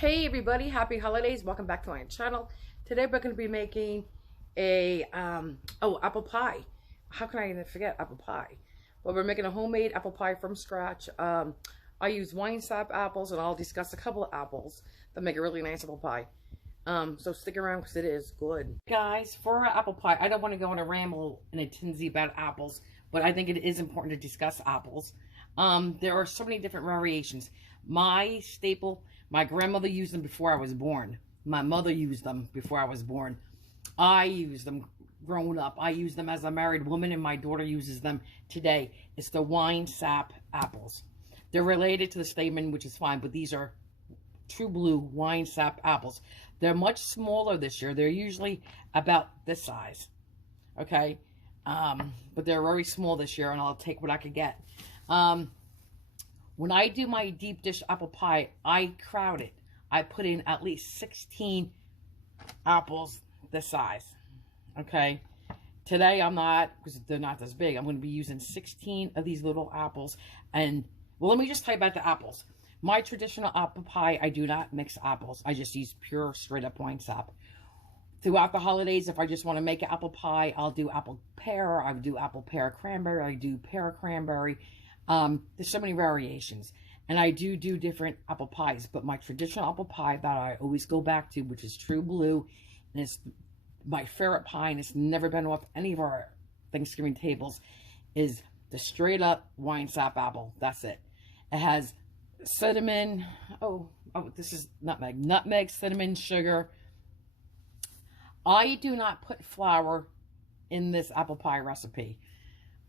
Hey everybody, happy holidays. Welcome back to my channel. Today we're going to be making a apple pie. How can I even forget apple pie? Well, we're making a homemade apple pie from scratch. I use wine sap apples, and I'll discuss a couple of apples that make a really nice apple pie. So stick around because it is good. Guys, for our apple pie, I don't want to go on a ramble in a tinsy about apples, but I think it is important to discuss apples. There are so many different variations. My staple, my grandmother used them before I was born. My mother used them before I was born. I used them growing up. I use them as a married woman, and my daughter uses them today. It's the wine sap apples. They're related to the stamen, which is fine, but these are true blue wine sap apples. They're much smaller this year. They're usually about this size, okay? But they're very small this year, and I'll take what I could get. When I do my deep dish apple pie, I crowd it. I put in at least 16 apples this size, okay? Today I'm not, because they're not this big, I'm going to be using 16 of these little apples. And, well, let me just tell you about the apples. My traditional apple pie, I do not mix apples. I just use pure, straight-up wine sap. Throughout the holidays, if I just want to make an apple pie, I'll do apple pear, I do apple pear cranberry, I do pear cranberry. There's so many variations, and I do different apple pies, but my traditional apple pie that I always go back to, which is True Blue, and it's my favorite pie, and it's never been off any of our Thanksgiving tables, is the straight up wine sap apple. That's it. It has cinnamon, this is nutmeg, cinnamon, sugar. I do not put flour in this apple pie recipe.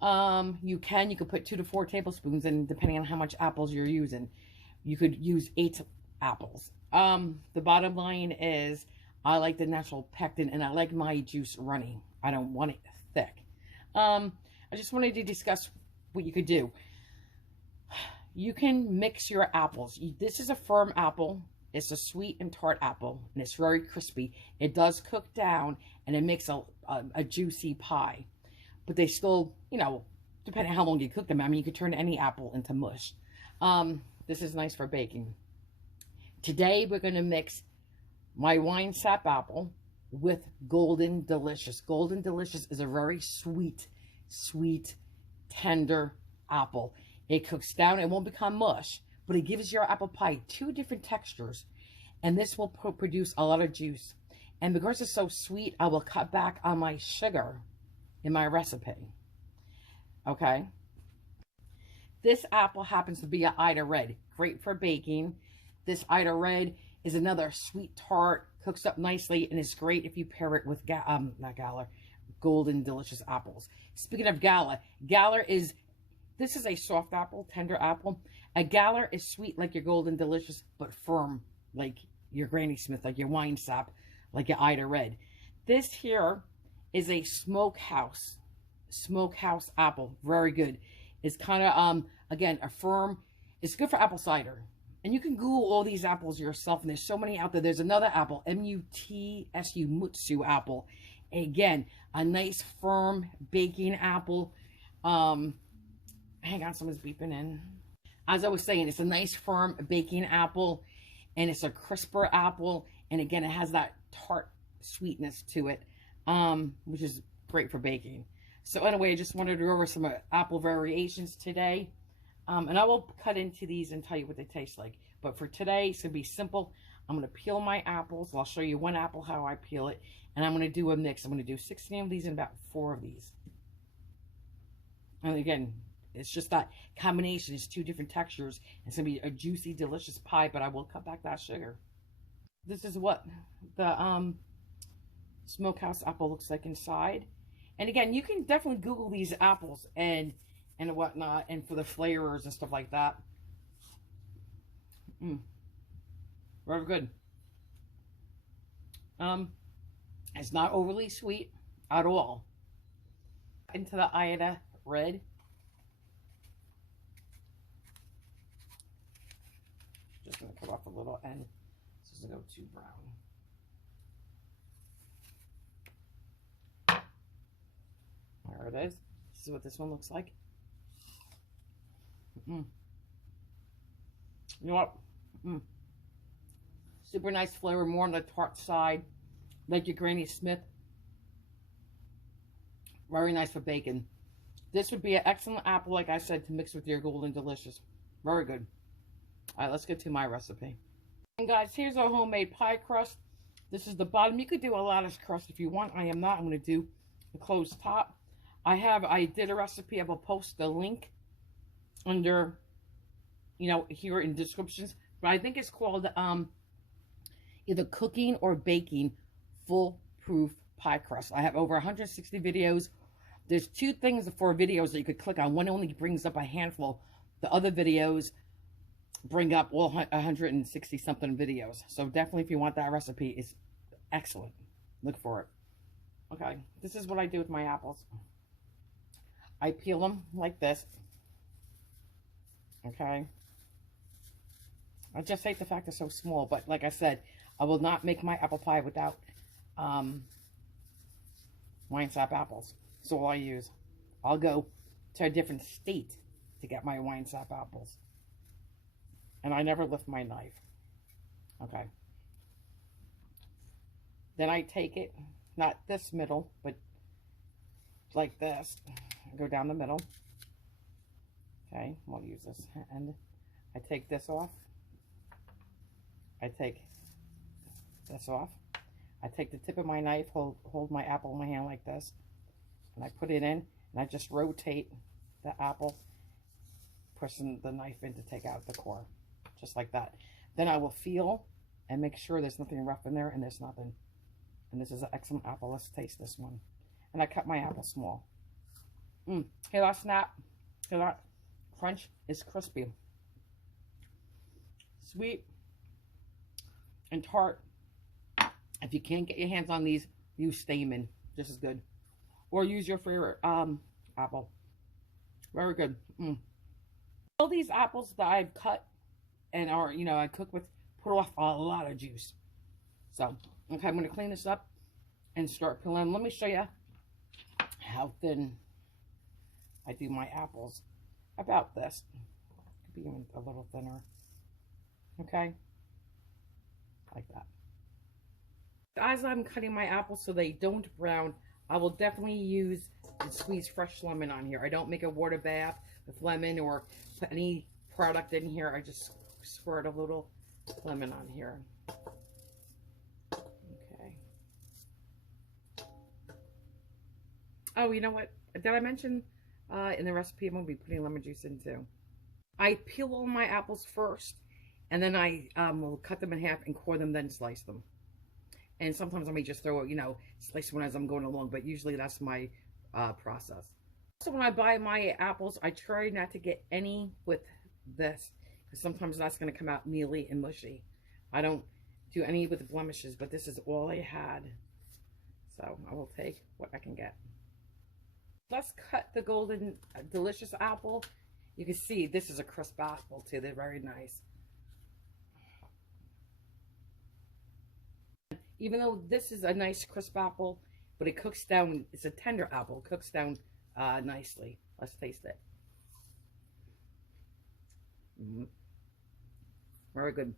You could put 2 to 4 tablespoons, and depending on how much apples you're using, you could use 8 apples. The bottom line is I like the natural pectin, and I like my juice runny. I don't want it thick. I just wanted to discuss what you could do. You can mix your apples. This is a firm apple. It's a sweet and tart apple, and it's very crispy. It does cook down, and it makes a juicy pie. But they still, you know, depending on how long you cook them, I mean, you could turn any apple into mush. This is nice for baking. Today, we're going to mix my wine sap apple with Golden Delicious. Golden Delicious is a very sweet, tender apple. It cooks down. It won't become mush, but it gives your apple pie 2 different textures, and this will produce a lot of juice. And because it's so sweet, I will cut back on my sugar in my recipe. Okay, this apple happens to be an Ida Red, great for baking. This Ida Red is another sweet tart, cooks up nicely, and is great if you pair it with Golden Delicious apples. Speaking of Gala is, this is a soft apple, tender apple. A Gala is sweet like your Golden Delicious, but firm like your Granny Smith, like your wine sap, like your Ida Red. This here is a smokehouse apple. Very good. It's kind of, again, a firm, it's good for apple cider. And you can Google all these apples yourself, and there's so many out there. There's another apple, M-U-T-S-U, Mutsu apple. Again, a nice, firm, baking apple. Hang on, someone's beeping in. As I was saying, it's a nice, firm, baking apple, and it's a crisper apple. And again, it has that tart sweetness to it, which is great for baking. So anyway, I just wanted to go over some apple variations today. And I will cut into these and tell you what they taste like. But for today, it's going to be simple. I'm going to peel my apples. I'll show you one apple, how I peel it. And I'm going to do a mix. I'm going to do 16 of these and about 4 of these. And again, it's just that combination. It's 2 different textures. It's going to be a juicy, delicious pie, but I will cut back that sugar. This is what the smokehouse apple looks like inside. And again, you can definitely Google these apples and whatnot, and for the flavors and stuff like that. Very good. It's not overly sweet at all. Into the Ida Red. Just gonna cut off a little end. This doesn't go too brown. There it is. This is what this one looks like. You know what? Super nice flavor, more on the tart side, like your Granny Smith. Very nice for bacon. This would be an excellent apple, like I said, to mix with your Golden Delicious. Very good. All right, let's get to my recipe. And guys, here's our homemade pie crust. This is the bottom. You could do a lattice crust if you want. I am not. I'm going to do the closed top. I did a recipe. I will post the link under, here in descriptions. But I think it's called either cooking or baking foolproof pie crust. I have over 160 videos. There's 2 things for videos that you could click on. One only brings up a handful. The other videos bring up all 160 something videos. So definitely, if you want that recipe, it's excellent. Look for it. Okay, this is what I do with my apples. I peel them like this. Okay. I just hate the fact they're so small, but like I said, I will not make my apple pie without wine sap apples. That's all I use. I'll go to a different state to get my wine sap apples. And I never lift my knife. Okay. Then I take it, not this middle, but like this. I go down the middle. Okay, we'll use this. And I take this off. I take this off. I take the tip of my knife, hold my apple in my hand like this, and I put it in, and I just rotate the apple, pushing the knife in to take out the core, just like that. Then I will feel and make sure there's nothing rough in there, and there's nothing. And this is an excellent apple. Let's taste this one. And I cut my apple small. Hear that snap? Hear that crunch? It's crispy. Sweet and tart. If you can't get your hands on these, use Stamen. Just as good. Or use your favorite apple. Very good. All these apples that I've cut and are, I cook with, put off a lot of juice. So, okay, I'm going to clean this up and start peeling. Let me show you how thin I do my apples. About this. Could be even a little thinner. Okay? Like that. As I'm cutting my apples so they don't brown, I will definitely use and squeeze fresh lemon on here. I don't make a water bath with lemon or put any product in here. I just squirt a little lemon on here. Okay. Oh, you know what? Did I mention in the recipe I'm going to be putting lemon juice in too? I peel all my apples first, and then I will cut them in half and core them, then slice them. And sometimes I may just throw it, slice one as I'm going along, but usually that's my process. So when I buy my apples, I try not to get any with this, because sometimes that's going to come out mealy and mushy. I don't do any with the blemishes, but this is all I had. So I will take what I can get. Let's cut the Golden Delicious apple. You can see this is a crisp apple too. They're very nice. Even though this is a nice crisp apple, but it cooks down, it's a tender apple, cooks down nicely. Let's taste it. Very good.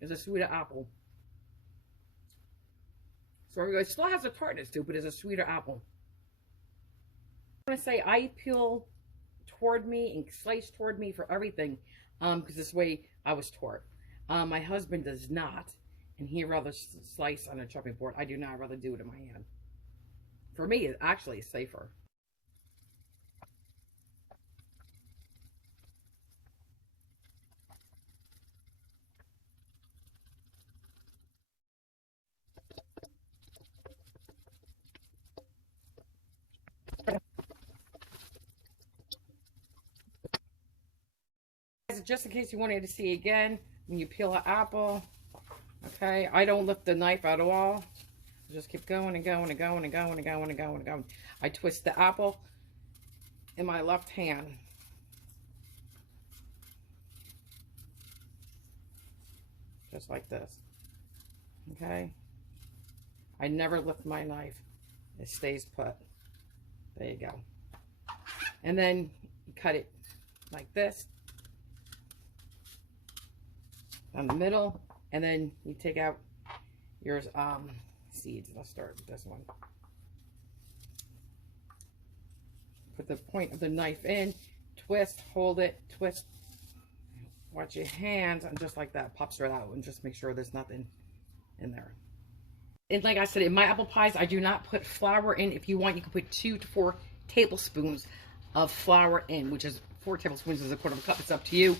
It's a sweeter apple. So it still has a tartness to it, but it's a sweeter apple. I want to say I peel toward me and slice toward me for everything, because this way I was taught. My husband does not. And he rather slice on a chopping board. I do not. I'd rather do it in my hand. For me, it actually is safer. Just in case you wanted to see again, when you peel an apple, okay, I don't lift the knife at all. Just keep going and going and going and going and going and going and going. I twist the apple in my left hand. Just like this. Okay? I never lift my knife. It stays put. There you go. And then you cut it like this. Down the middle. And then you take out your seeds. Let's start with this one. Put the point of the knife in, twist, hold it, twist. Watch your hands, and just like that, pops right out, and just make sure there's nothing in there. And like I said, in my apple pies, I do not put flour in. If you want, you can put 2 to 4 tablespoons of flour in, which is 4 tablespoons is a quarter of a cup. It's up to you.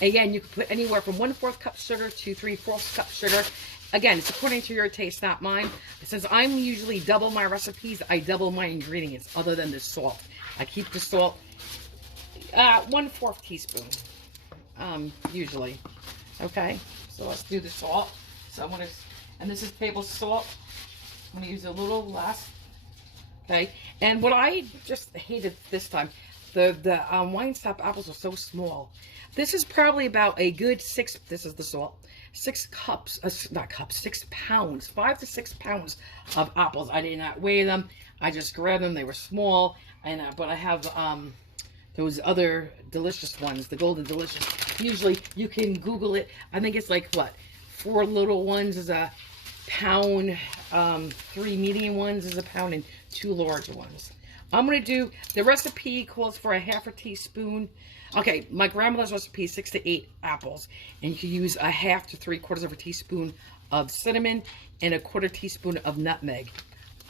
Again, you can put anywhere from 1/4 cup sugar to 3/4 cup sugar. Again, it's according to your taste, not mine. Since I'm usually double my recipes, I double my ingredients other than the salt. I keep the salt 1/4 teaspoon, usually. Okay, so let's do the salt. So I'm gonna, and this is table salt. I'm gonna use a little less. Okay, and what I just hated this time, the Winesap apples are so small. This is probably about a good 6. This is the salt. 6 cups, not cups, 6 pounds, 5 to 6 pounds of apples. I did not weigh them. I just grabbed them. They were small, and but I have those other delicious ones, the Golden Delicious. Usually, you can Google it. I think it's like what, 4 little ones is a pound, 3 medium ones is a pound, and 2 large ones. I'm gonna do the recipe calls for a 1/2 teaspoon. Okay, my grandmother's recipe is 6 to 8 apples, and you can use a 1/2 to 3/4 teaspoon of cinnamon and a 1/4 teaspoon of nutmeg.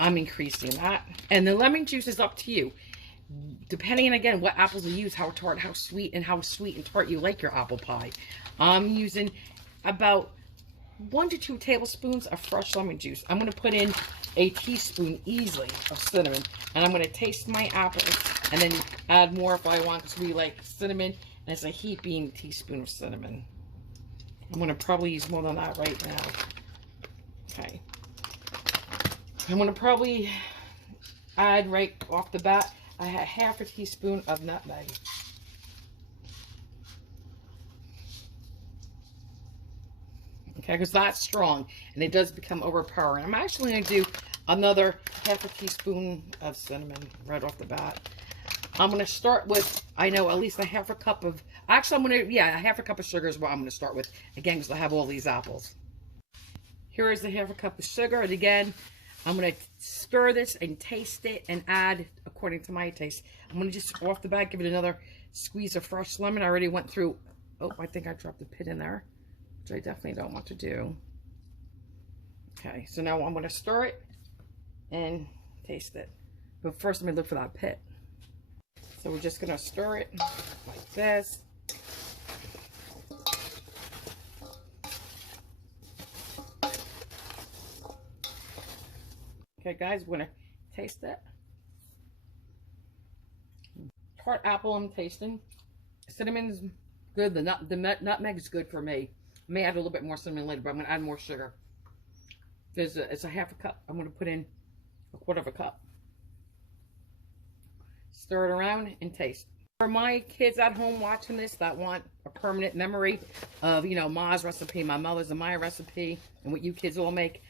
I'm increasing that, and the lemon juice is up to you, depending on again what apples you use, how tart, how sweet and tart you like your apple pie. I'm using about 1 to 2 tablespoons of fresh lemon juice. I'm going to put in a teaspoon easily of cinnamon, and I'm going to taste my apples and then add more if I want, because we like cinnamon, and it's a heaping teaspoon of cinnamon. I'm going to probably use more than that right now. Okay. I'm going to probably add right off the bat a 1/2 teaspoon of nutmeg. Okay, because that's strong and it does become overpowering. I'm actually going to do another 1/2 teaspoon of cinnamon right off the bat. I'm going to start with, I know, at least a 1/2 cup of, actually I'm going to, yeah, a 1/2 cup of sugar is what I'm going to start with, again, because I have all these apples. Here is the 1/2 cup of sugar, and again, I'm going to stir this and taste it and add according to my taste. I'm going to just off the bat give it another squeeze of fresh lemon. I already went through, oh, I think I dropped the pit in there, which I definitely don't want to do. Okay, so now I'm going to stir it and taste it. But first, let me look for that pit. So we're just going to stir it like this. Okay, guys, we're going to taste it. Tart apple I'm tasting. Cinnamon's good. The nutmeg is good for me. I may add a little bit more cinnamon later, but I'm going to add more sugar. It's a 1/2 cup. I'm going to put in a 1/4 cup. Stir it around and taste. For my kids at home watching this that want a permanent memory of, you know, Ma's recipe, my mother's and my recipe, and what you kids all make,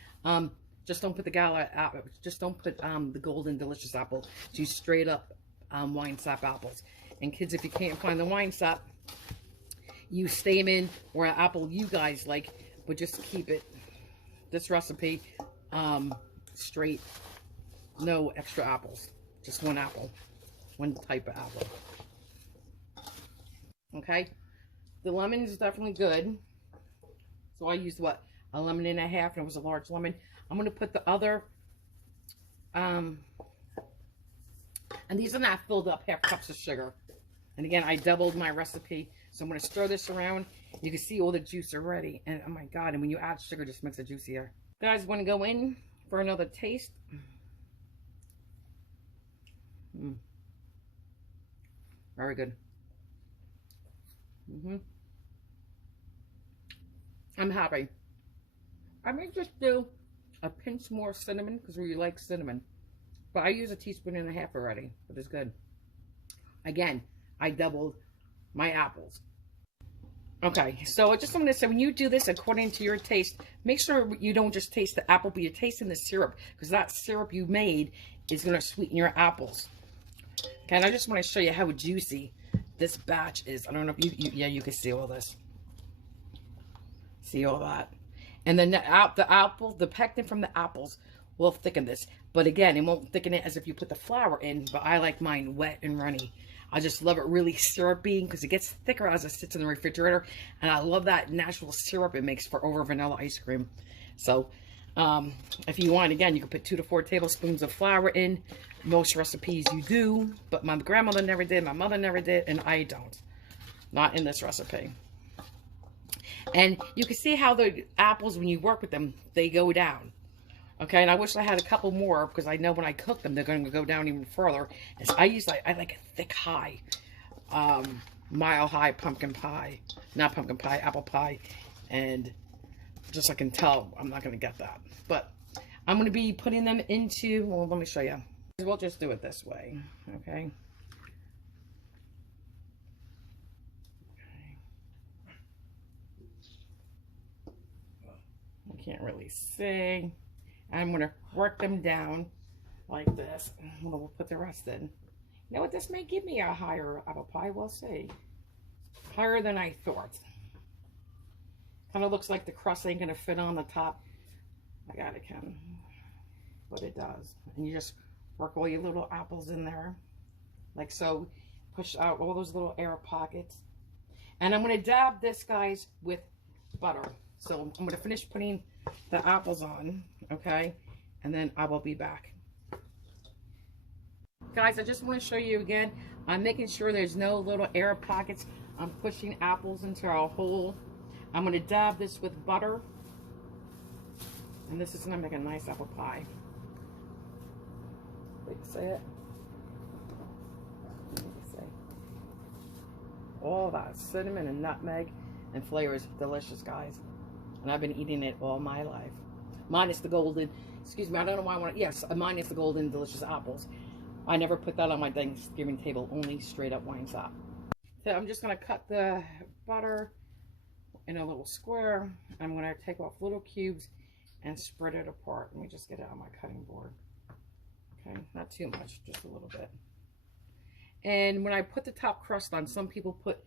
just don't put the Gala apple. Just don't put the Golden Delicious apple. Use straight up Winesap apples. And kids, if you can't find the Winesap, use Stamen or an apple you guys like, but just keep it, this recipe, straight, no extra apples, just 1 apple, 1 type of apple. Okay, the lemon is definitely good, so I used what, a lemon and a half, and it was a large lemon. I'm going to put the other, and these are not filled up 1/2 cups of sugar. And again, I doubled my recipe. So I'm going to stir this around. You can see all the juice already. And oh my God, and when you add sugar, it just makes it juicier. Guys, want to go in for another taste? Very good. I'm happy. I may just do a pinch more cinnamon because we like cinnamon. But I use a teaspoon and a half already. But it's good. Again, I doubled my apples. Okay, so I just want to say, when you do this according to your taste, make sure you don't just taste the apple, but you're tasting the syrup, because that syrup you made is going to sweeten your apples. Okay, and I just want to show you how juicy this batch is. I don't know if you yeah, you can see all this. See all that. And then the pectin from the apples will thicken this. But again, it won't thicken it as if you put the flour in, but I like mine wet and runny. I just love it really syrupy because it gets thicker as it sits in the refrigerator. And I love that natural syrup it makes for over vanilla ice cream. So if you want, again, you can put 2 to 4 tablespoons of flour in. Most recipes you do, but my grandmother never did, my mother never did, and I don't. Not in this recipe. And you can see how the apples, when you work with them, they go down. Okay, and I wish I had a couple more because I know when I cook them, they're going to go down even further. And so I like a thick high, mile high pumpkin pie, not pumpkin pie, apple pie, and just I can tell I'm not going to get that. But I'm going to be putting them into, well, let me show you. We'll just do it this way, okay? You can't really see. I'm going to work them down like this. We'll put the rest in. You know what? This may give me a higher apple pie. We'll see. Higher than I thought. Kind of looks like the crust ain't going to fit on the top. I got it, Ken. But it does. And you just work all your little apples in there. Like so. Push out all those little air pockets. And I'm going to dab this, guys, with butter. So I'm going to finish putting the apples on, okay? And then I will be back. Guys, I just want to show you again. I'm making sure there's no little air pockets. I'm pushing apples into a hole. I'm going to dab this with butter. And this is going to make a nice apple pie. Wait, say it. Let me see. All that cinnamon and nutmeg and flavor is delicious, guys. And I've been eating it all my life. Minus the golden, excuse me, I don't know why I want to, yes, minus the golden delicious apples. I never put that on my Thanksgiving table, only straight up wine sop. So I'm just going to cut the butter in a little square. I'm going to take off little cubes and spread it apart. Let me just get it on my cutting board. Okay, not too much, just a little bit. And when I put the top crust on, some people put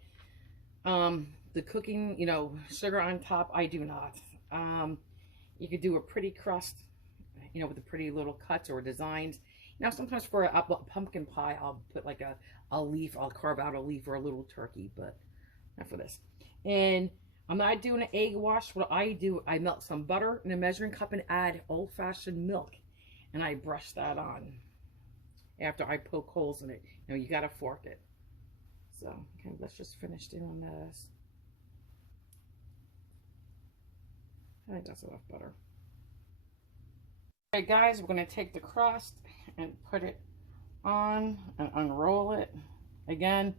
the cooking, you know, sugar on top. I do not. You could do a pretty crust, you know, with the pretty little cuts or designs. Now, sometimes for a pumpkin pie, I'll put like a leaf. I'll carve out a leaf or a little turkey, but not for this. And I'm not doing an egg wash. What I do, I melt some butter in a measuring cup and add old-fashioned milk. And I brush that on after I poke holes in it. You know, you got to fork it. So, okay, let's just finish doing this. I think that's enough butter. Okay, guys, we're going to take the crust and put it on and unroll it. Again,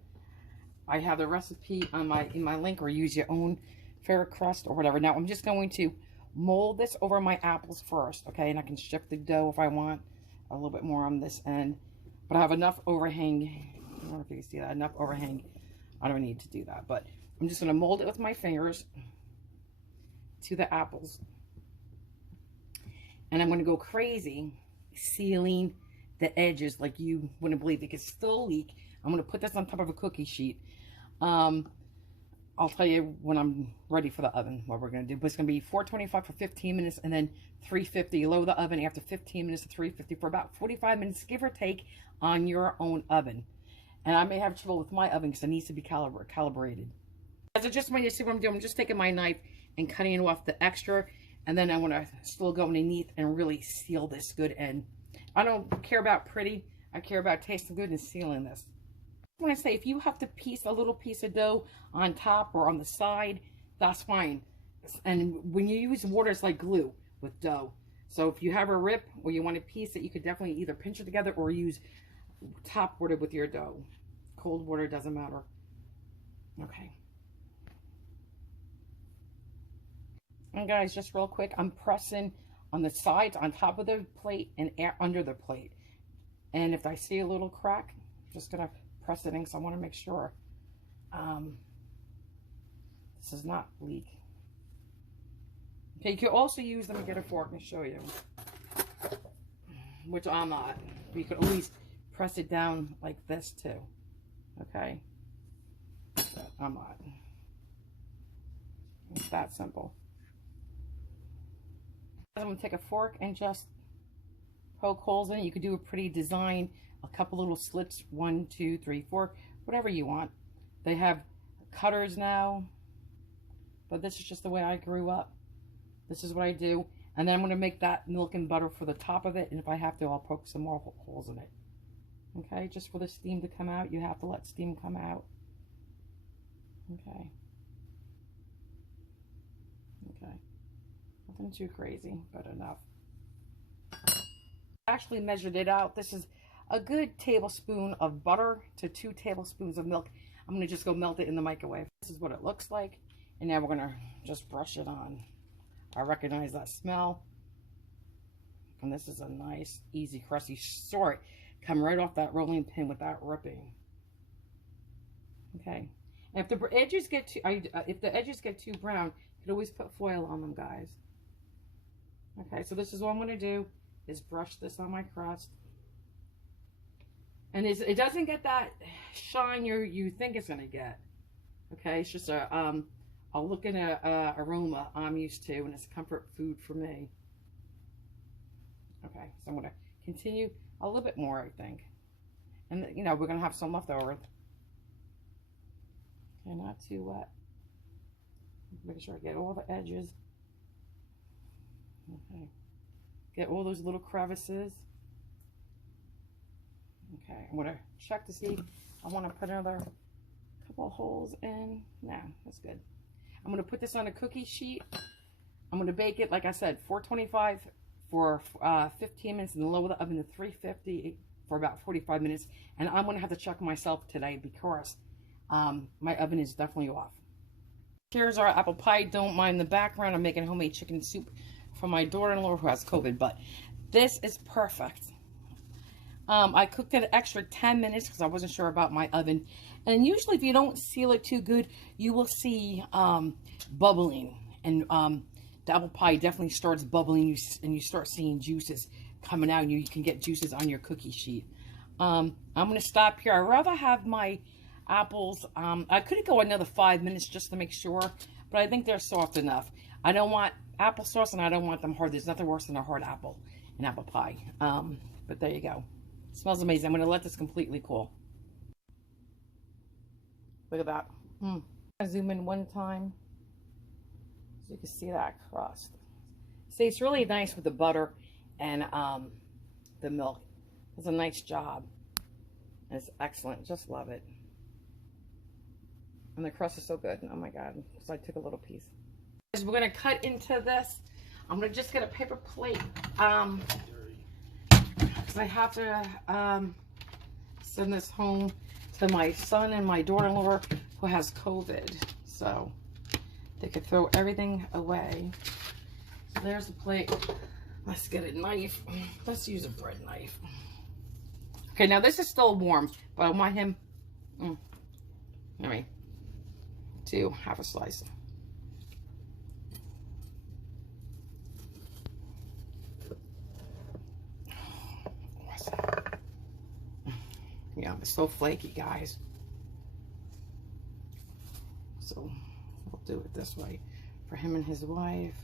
I have the recipe on in my link, or use your own favorite crust or whatever. Now, I'm just going to mold this over my apples first, okay? And I can shift the dough if I want a little bit more on this end. But I have enough overhang. I don't know if you can see that. Enough overhang. I don't need to do that. But I'm just going to mold it with my fingers to the apples. And I'm going to go crazy sealing the edges like you wouldn't believe. It could still leak. I'm going to put this on top of a cookie sheet. I'll tell you when I'm ready for the oven what we're going to do. But it's going to be 425 for 15 minutes and then 350. Lower the oven after 15 minutes to 350 for about 45 minutes, give or take, on your own oven. And I may have trouble with my oven because it needs to be calibrated. As I just want you to see what I'm doing, I'm just taking my knife and cutting off the extra. And then I want to still go underneath and really seal this good. And I don't care about pretty. I care about tasting good and sealing this. When I say if you have to piece a little piece of dough on top or on the side, that's fine. And when you use water, it's like glue with dough. So if you have a rip or you want to piece it, you could definitely either pinch it together or use top water with your dough. Cold water doesn't matter. Okay. And guys, just real quick, I'm pressing on the sides, on top of the plate, and under the plate. And if I see a little crack, I'm just going to press it in because I want to make sure this does not leak. Okay, you can also use, let me get a fork and show you, which I'm not. You can always press it down like this too. Okay, but I'm not. It's that simple. I'm going to take a fork and just poke holes in it. You could do a pretty design, a couple little slits, 1, 2, 3, 4, whatever you want. They have cutters now, but this is just the way I grew up. This is what I do. And then I'm going to make that milk and butter for the top of it, and if I have to, I'll poke some more holes in it. Okay, just for the steam to come out, you have to let steam come out. Okay. Okay. Nothing too crazy, but enough. I actually measured it out. This is a good tablespoon of butter to 2 tablespoons of milk. I'm going to just go melt it in the microwave. This is what it looks like. And now we're going to just brush it on. I recognize that smell. And this is a nice, easy, crusty sort. Come right off that rolling pin without ripping. Okay. And if the edges get too brown, you can always put foil on them, guys. Okay, so this is what I'm going to do, is brush this on my crust. And it doesn't get that shine you think it's going to get. Okay, it's just a look and a aroma I'm used to, and it's comfort food for me. Okay, so I'm going to continue a little bit more, I think. And, you know, we're going to have some left over. Okay, not too wet. Make sure I get all the edges. Okay. Get all those little crevices. Okay, I'm going to check to see. I want to put another couple of holes in. Nah, that's good. I'm going to put this on a cookie sheet. I'm going to bake it, like I said, 425 for 15 minutes, and lower the oven to 350 for about 45 minutes. And I'm going to have to check myself today because my oven is definitely off. Here's our apple pie. Don't mind the background. I'm making homemade chicken soup for my daughter-in-law who has COVID, but this is perfect. I cooked it an extra 10 minutes because I wasn't sure about my oven. And usually if you don't seal it too good, you will see bubbling. And the apple pie definitely starts bubbling, and you start seeing juices coming out, and you can get juices on your cookie sheet. I'm going to stop here. I'd rather have my apples. I could go another 5 minutes just to make sure, but I think they're soft enough. I don't want applesauce, and I don't want them hard. There's nothing worse than a hard apple in apple pie. But there you go. It smells amazing. I'm going to let this completely cool. Look at that. I'll zoom in one time so you can see that crust. See, it's really nice with the butter and the milk. It's a nice job. And it's excellent. Just love it. And the crust is so good. Oh my God. So I took a little piece. We're going to cut into this. I'm going to just get a paper plate. Because I have to send this home to my son and my daughter-in-law who has COVID. So they could throw everything away. So there's the plate. Let's get a knife. Let's use a bread knife. Okay, now this is still warm, but I want him, to have a slice. Yeah, it's so flaky, guys. So we'll do it this way for him and his wife.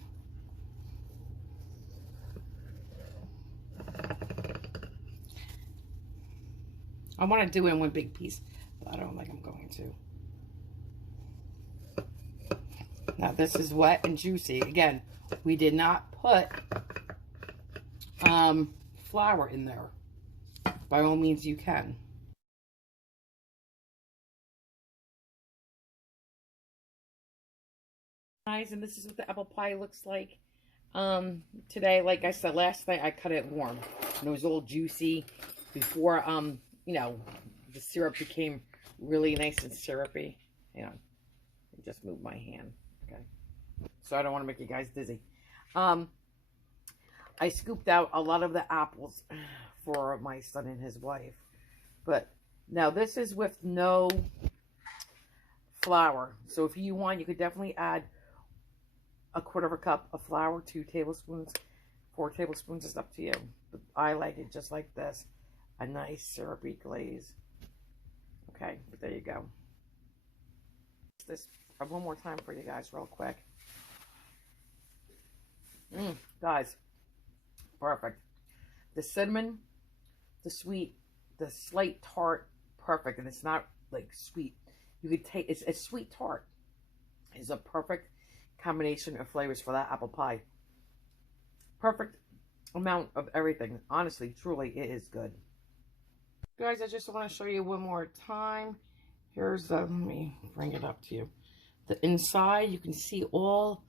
I want to do it in one big piece, but I don't think I'm going to. Now this is wet and juicy. Again, we did not put flour in there. By all means, you can. Guys, and this is what the apple pie looks like. Today, like I said, last night I cut it warm. And it was all juicy before, you know, the syrup became really nice and syrupy. You know, I just moved my hand. Okay. So I don't want to make you guys dizzy. I scooped out a lot of the apples for my son and his wife. But now this is with no flour. So if you want, you could definitely add a quarter of a cup of flour, 2 tablespoons, 4 tablespoons, is up to you. But I like it just like this. A nice syrupy glaze. Okay, but there you go. This one more time for you guys real quick. Guys, perfect. The cinnamon, the sweet, the slight tart, perfect. And it's not like sweet. You could take, it's a sweet tart. It's a perfect combination of flavors for that apple pie. Perfect amount of everything. Honestly, truly, it is good. Guys, I just want to show you one more time. Here's the, let me bring it up to you. The inside, you can see all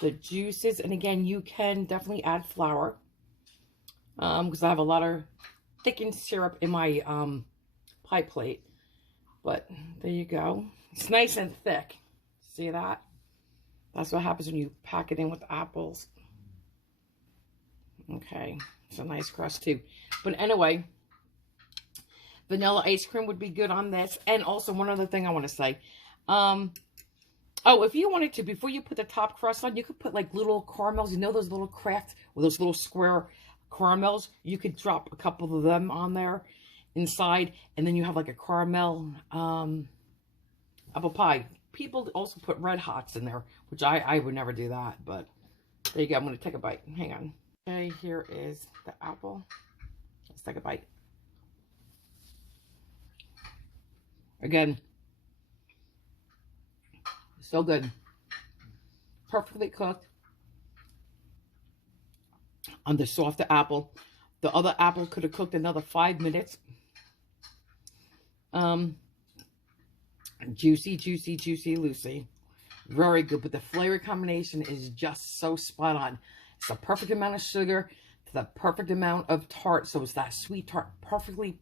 the juices. And again, you can definitely add flour. Because I have a lot of thickened syrup in my pie plate. But there you go. It's nice and thick. See that? That's what happens when you pack it in with apples. Okay. It's a nice crust too. But anyway, vanilla ice cream would be good on this. And also one other thing I want to say. Oh, if you wanted to, before you put the top crust on, you could put like little caramels. You know those little craft, or those little square caramels? You could drop a couple of them on there inside. And then you have like a caramel apple pie. People also put Red Hots in there, which I would never do that. But there you go. I'm going to take a bite. Hang on. Okay, here is the apple. Let's take a bite. Again, so good. Perfectly cooked on the softer apple. The other apple could have cooked another 5 minutes. Juicy, juicy, juicy, Lucy. Very good, but the flavor combination is just so spot on. It's the perfect amount of sugar to the perfect amount of tart. So it's that sweet tart, perfectly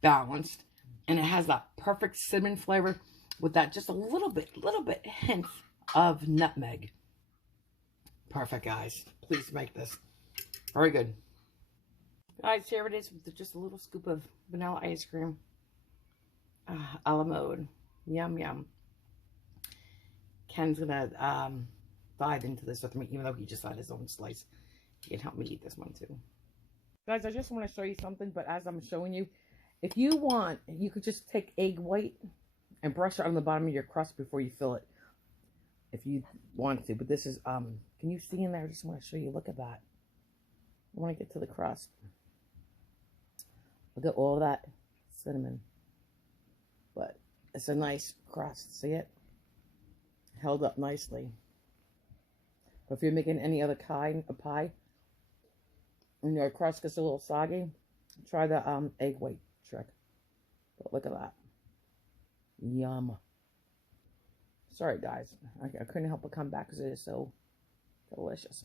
balanced. And it has that perfect cinnamon flavor with that just a little bit hint of nutmeg. Perfect, guys. Please make this. Very good. Guys, here it is with just a little scoop of vanilla ice cream. A la mode. Yum, yum. Ken's gonna dive into this with me, even though he just had his own slice. He can help me eat this one too. Guys, I just want to show you something, but as I'm showing you, if you want, you could just take egg white and brush it on the bottom of your crust before you fill it. If you want to. But this is, can you see in there? I just want to show you. Look at that. I want to get to the crust. Look at all that cinnamon. But it's a nice crust. See it? Held up nicely. But if you're making any other kind of pie, and your crust gets a little soggy, try the egg white trick. But look at that. Yum. Sorry, guys. I couldn't help but come back because it is so delicious.